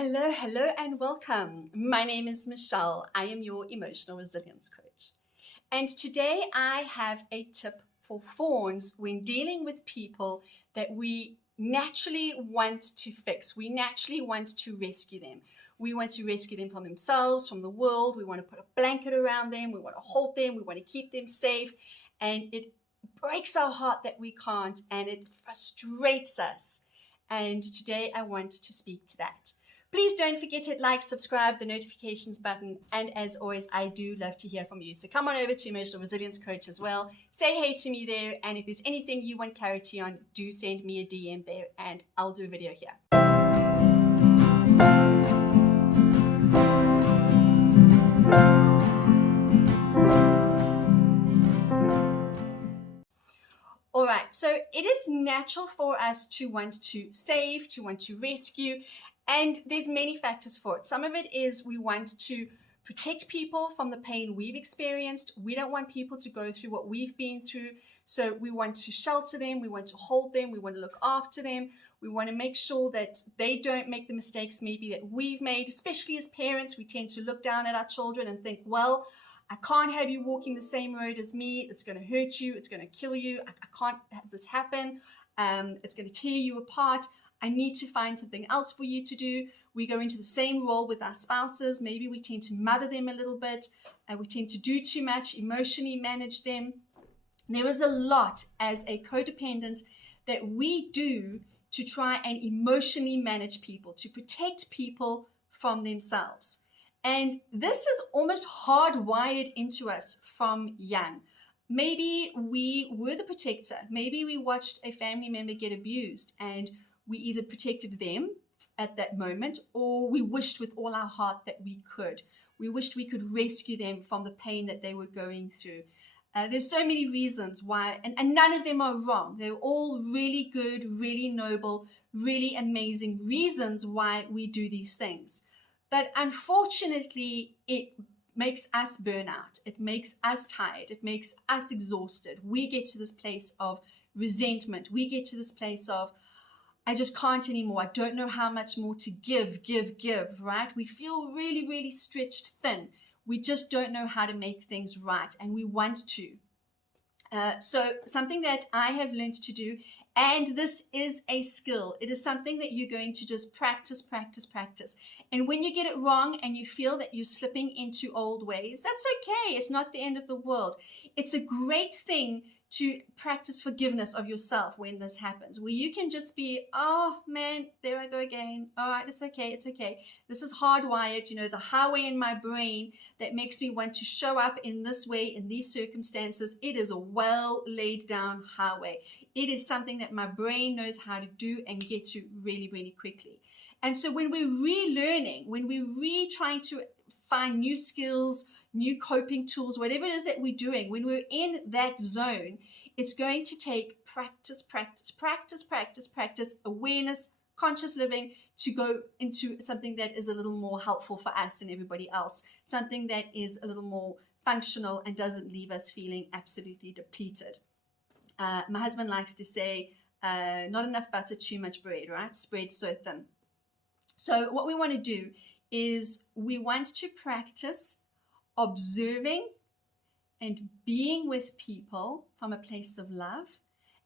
Hello, and welcome. My name is Michelle. I am your emotional resilience coach. And today I have a tip for fawns when dealing with people that we naturally want to fix. We naturally want to rescue them. We want to rescue them from themselves, from the world. We want to put a blanket around them. We want to hold them. We want to keep them safe. And it breaks our heart that we can't, and it frustrates us. And today I want to speak to that. Please don't forget to hit like, subscribe, the notifications button, and as always, I do love to hear from you. So come on over to Emotional Resilience Coach as well. Say hey to me there, and if there's anything you want clarity on, do send me a DM there, and I'll do a video here. All right, so it is natural for us to want to save, to want to rescue, and there's many factors for it. Some of it is we want to protect people from the pain we've experienced. We don't want people to go through what we've been through. So we want to shelter them. We want to hold them. We want to look after them. We want to make sure that they don't make the mistakes maybe that we've made, especially as parents. We tend to look down at our children and think, well, I can't have you walking the same road as me. It's going to hurt you. It's going to kill you. I can't have this happen. It's going to tear you apart. I need to find something else for you to do. We go into the same role with our spouses. Maybe we tend to mother them a little bit. We tend to do too much, emotionally manage them. There is a lot as a codependent that we do to try and emotionally manage people, to protect people from themselves. And this is almost hardwired into us from young. Maybe we were the protector. Maybe we watched a family member get abused and we either protected them at that moment, or we wished with all our heart that we could. We wished we could rescue them from the pain that they were going through. There's so many reasons why, and none of them are wrong. They're all really good, really noble, really amazing reasons why we do these things. But unfortunately, it makes us burn out. It makes us tired. It makes us exhausted. We get to this place of resentment. We get to this place of, I just can't anymore. I don't know how much more to give, right? We feel really, really stretched thin. We just don't know how to make things right, and we want to. So something that I have learned to do, and this is a skill. It is something that you're going to just practice. And when you get it wrong and you feel that you're slipping into old ways, that's okay. It's not the end of the world. It's a great thing to practice forgiveness of yourself when this happens, where you can just be, oh man, there I go again. All right, it's okay. This is hardwired, the highway in my brain that makes me want to show up in this way, in these circumstances. It is a well laid down highway. It is something that my brain knows how to do and get to really, really quickly. And so when we're relearning, when we're trying to find new skills, new coping tools, whatever it is that we're doing, when we're in that zone, it's going to take practice, awareness, conscious living to go into something that is a little more helpful for us and everybody else, something that is a little more functional and doesn't leave us feeling absolutely depleted. My husband likes to say, not enough butter, too much bread, right? Spread so thin. So what we want to do is we want to practice observing and being with people from a place of love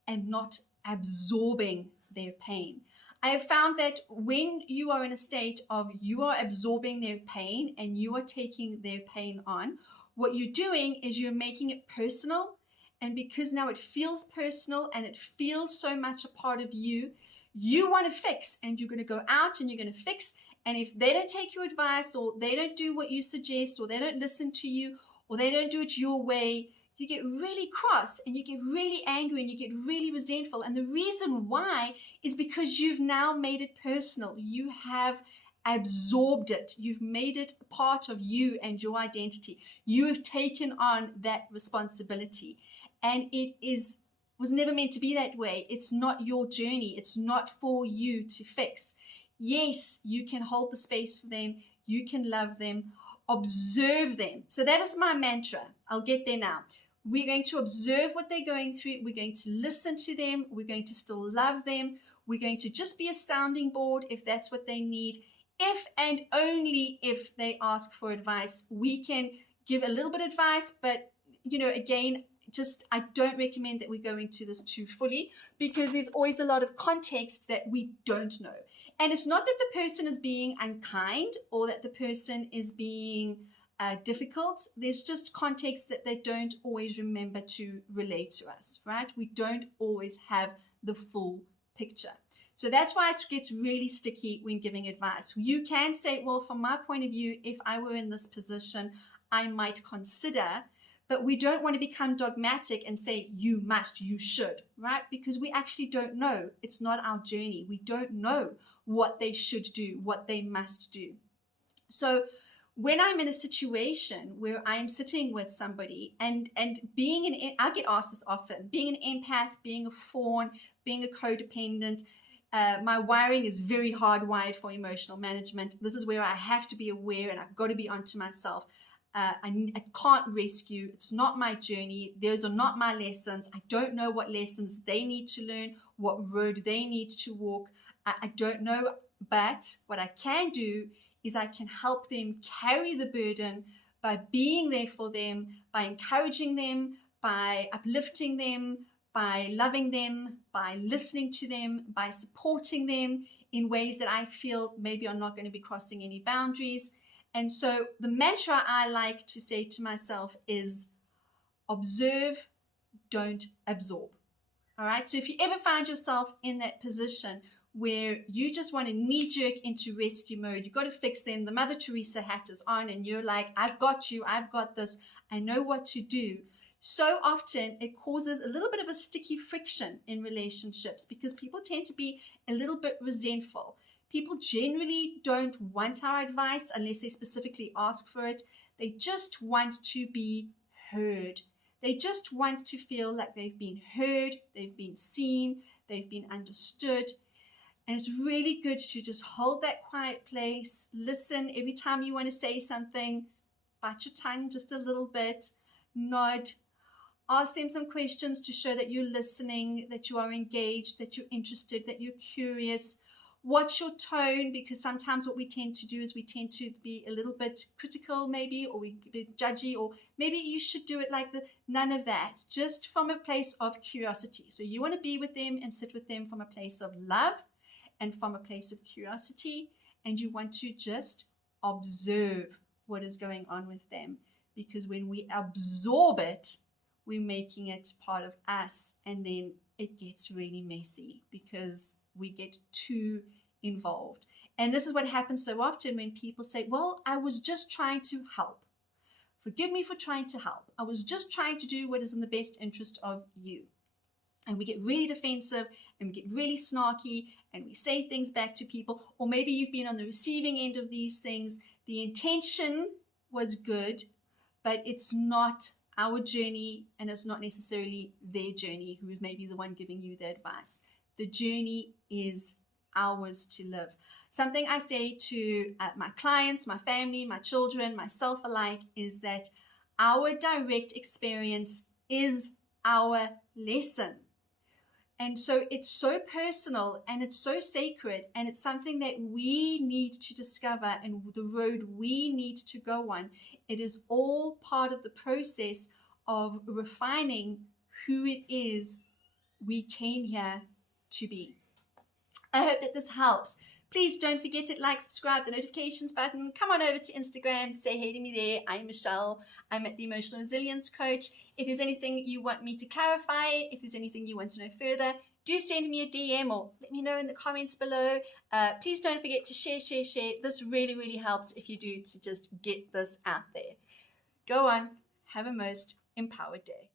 and not absorbing their pain. I have found that when you are in a state of you are absorbing their pain and you are taking their pain on, what you're doing is you're making it personal. And because now it feels personal and it feels so much a part of you, you want to fix, and you're going to go out and you're going to fix. And if they don't take your advice, or they don't do what you suggest, or they don't listen to you, or they don't do it your way, you get really cross and you get really angry and you get really resentful. And the reason why is because you've now made it personal. You have absorbed it. You've made it part of you and your identity. You have taken on that responsibility. And it was never meant to be that way. It's not your journey. It's not for you to fix. Yes, you can hold the space for them. You can love them. Observe them. So that is my mantra. I'll get there now. We're going to observe what they're going through. We're going to listen to them. We're going to still love them. We're going to just be a sounding board if that's what they need. If and only if they ask for advice, we can give a little bit of advice, but again, just I don't recommend that we go into this too fully, because there's always a lot of context that we don't know. And it's not that the person is being unkind or that the person is being difficult. There's just context that they don't always remember to relate to us, right? We don't always have the full picture. So that's why it gets really sticky when giving advice. You can say, well, from my point of view, if I were in this position, I might consider, but we don't want to become dogmatic and say, you must, you should, right? Because we actually don't know. It's not our journey. We don't know what they should do, what they must do. So when I'm in a situation where I'm sitting with somebody and I get asked this often, being an empath, being a fawn, being a codependent, my wiring is very hardwired for emotional management. This is where I have to be aware and I've got to be onto myself. I can't rescue. It's not my journey. Those are not my lessons. I don't know what lessons they need to learn, what road they need to walk. I don't know, but what I can do is I can help them carry the burden by being there for them, by encouraging them, by uplifting them, by loving them, by listening to them, by supporting them in ways that I feel maybe are not going to be crossing any boundaries. And so the mantra I like to say to myself is observe, don't absorb. All right. So if you ever find yourself in that position where you just want to knee-jerk into rescue mode, you've got to fix them, the Mother Teresa hat is on, and you're like, I've got you, I've got this, I know what to do. So often it causes a little bit of a sticky friction in relationships because people tend to be a little bit resentful. People generally don't want our advice unless they specifically ask for it. They just want to be heard. They just want to feel like they've been heard, they've been seen, they've been understood. And it's really good to just hold that quiet place, listen every time you want to say something, bite your tongue just a little bit, nod, ask them some questions to show that you're listening, that you are engaged, that you're interested, that you're curious. Watch your tone, because sometimes what we tend to do is we tend to be a little bit critical maybe, or we be judgy, or maybe you should do it like none of that, just from a place of curiosity. So you want to be with them and sit with them from a place of love and from a place of curiosity, and you want to just observe what is going on with them, because when we absorb it, we're making it part of us, and then it gets really messy because we get too involved. And this is what happens so often when people say, well, I was just trying to help. Forgive me for trying to help. I was just trying to do what is in the best interest of you. And we get really defensive and we get really snarky and we say things back to people. Or maybe you've been on the receiving end of these things. The intention was good, but it's not our journey, and it's not necessarily their journey, who is maybe the one giving you the advice. The journey is ours to live. Something I say to my clients, my family, my children, myself alike, is that our direct experience is our lesson. And so it's so personal and it's so sacred, and it's something that we need to discover and the road we need to go on. It is all part of the process of refining who it is we came here to be. I hope that this helps. Please don't forget to like, subscribe, the notifications button. Come on over to Instagram, say hey to me there. I'm Michelle. I'm at the Emotional Resilience Coach. If there's anything you want me to clarify, if there's anything you want to know further, do send me a DM or let me know in the comments below. Please don't forget to share. This really, really helps if you do, to just get this out there. Go on, have a most empowered day.